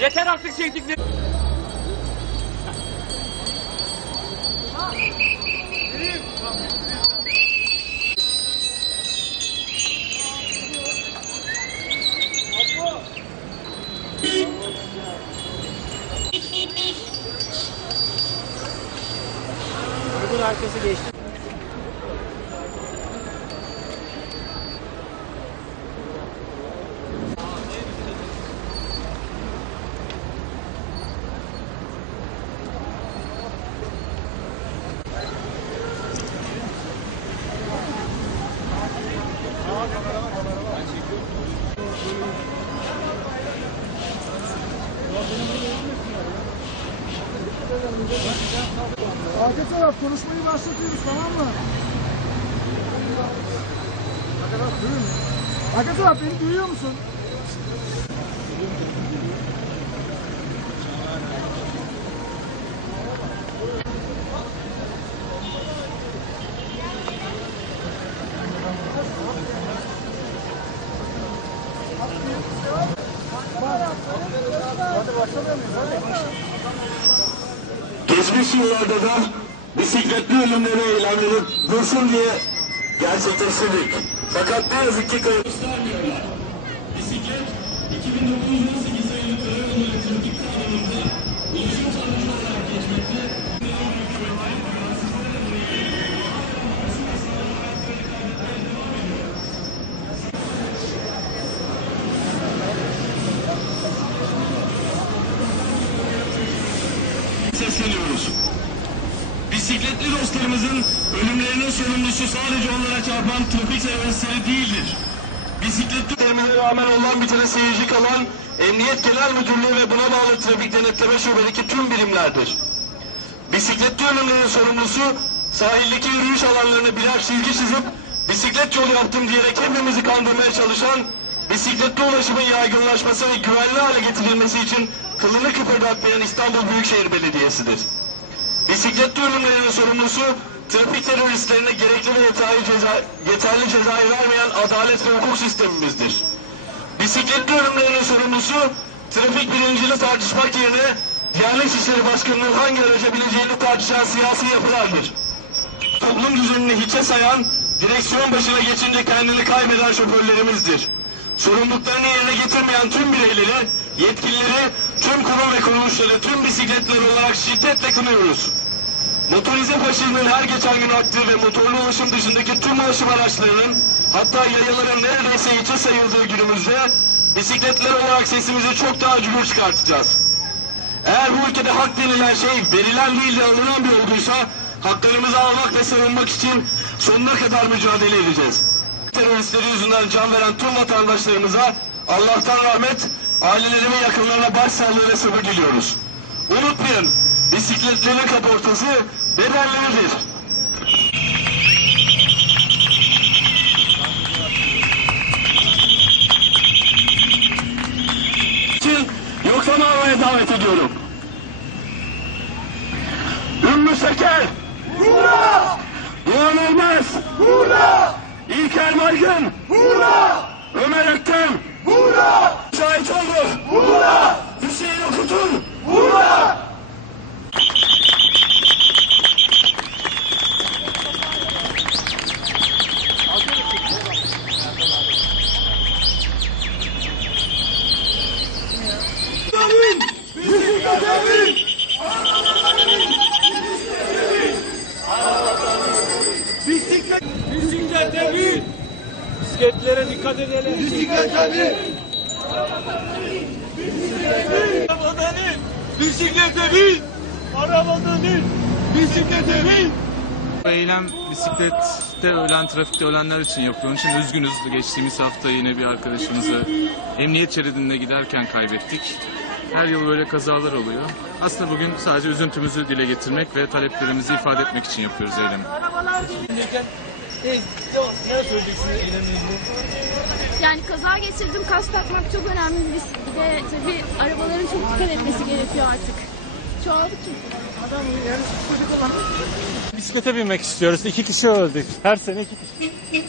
Yeter artık. Bunun arkası geçti. Arka taraf konuşmayı başlatıyoruz tamam mı? Arka taraf duyuyor musun? Arka taraf beni duyuyor musun? Geçmiş yıllarda da bisikletli ölümleri eylemleri dursun diye gerçekleştirdik. Fakat ne yazık ki kayıp. Bisiklet 2009-18 sayılı karayolları trafik kanununda ulaşım tarzı Bisikletli dostlarımızın ölümlerinin sorumlusu sadece onlara çarpan trafik servisleri değildir. Bisikletlilerimize rağmen olan bitene seyirci kalan Emniyet Genel Müdürlüğü ve buna bağlı trafik denetleme şubedeki tüm birimlerdir. Bisikletli ölümlerinin sorumlusu sahildeki yürüyüş alanlarına birer çizgi çizip bisiklet yolu yaptım diyerek hepimizi kandırmaya çalışan bisikletli ulaşımın yaygınlaşması ve güvenli hale getirilmesi için kılını kıpırdatmayan İstanbul Büyükşehir Belediyesi'dir. Bisikletli ölümlerinin sorumlusu trafik teröristlerine gerekli ve yeterli, ceza, yeterli cezayı vermeyen adalet ve hukuk sistemimizdir. Bisikletli ölümlerinin sorumlusu trafik bilincini tartışmak yerine Diyanet İşleri Başkanı'nın hangi araca bineceğini tartışan siyasi yapılardır. Toplum düzenini hiçe sayan, direksiyon başına geçince kendini kaybeden şoförlerimizdir. Sorumluluklarını yerine getirmeyen tüm bireyleri, yetkilileri, tüm kurum ve kuruluşları, tüm bisikletler olarak şiddetle kınıyoruz. Motorize faşizmin her geçen gün arttığı ve motorlu ulaşım dışındaki tüm ulaşım araçlarının hatta yayaların neredeyse içe sayıldığı günümüzde bisikletler olarak sesimizi çok daha cübür çıkartacağız. Eğer bu ülkede hak denilen şey verilen değil de alınan bir olduysa haklarımızı almak ve savunmak için sonuna kadar mücadele edeceğiz. Teröristleri yüzünden can veren tüm vatandaşlarımıza Allah'tan rahmet, aileleri ve yakınlarına başsağlığı ve sabır diliyoruz. Unutmayın, bisikletlerin kaportası bedellidir. için yoklama almaya davet ediyorum. Ümmü Şeker. Hurra! Doğan Elmas. Hurra! İlker Baygın. Hurra! Ömer Öktem. Hurra! Şahit oldu. Hurra! Hüseyin Okutun. Hurra! Bisiklet, bisiklete bin. Bisikletlere dikkat edelim. Bisiklete bin! Arabadan in. Bisiklete bin. Arabadan in. Bisiklete bin. Eylem bisiklette ölen, trafikte ölenler için yapılıyor. Onun için üzgünüz. Geçtiğimiz hafta yine bir arkadaşımızı emniyet şeridinde giderken kaybettik. Her yıl böyle kazalar oluyor. Aslında bugün sadece üzüntümüzü dile getirmek ve taleplerimizi ifade etmek için yapıyoruz eylemi. Dinlerken ne, ne söyleyeceksiniz eyleminizde? Yani kaza geçirdim, kas takmak çok önemli. Bir, bir de tabii arabaların çok dikkat etmesi gerekiyor artık. Çoğaldı çünkü. Adam yani çocuk olan Bisiklete binmek istiyoruz. İki kişi öldük. Her sene iki kişi.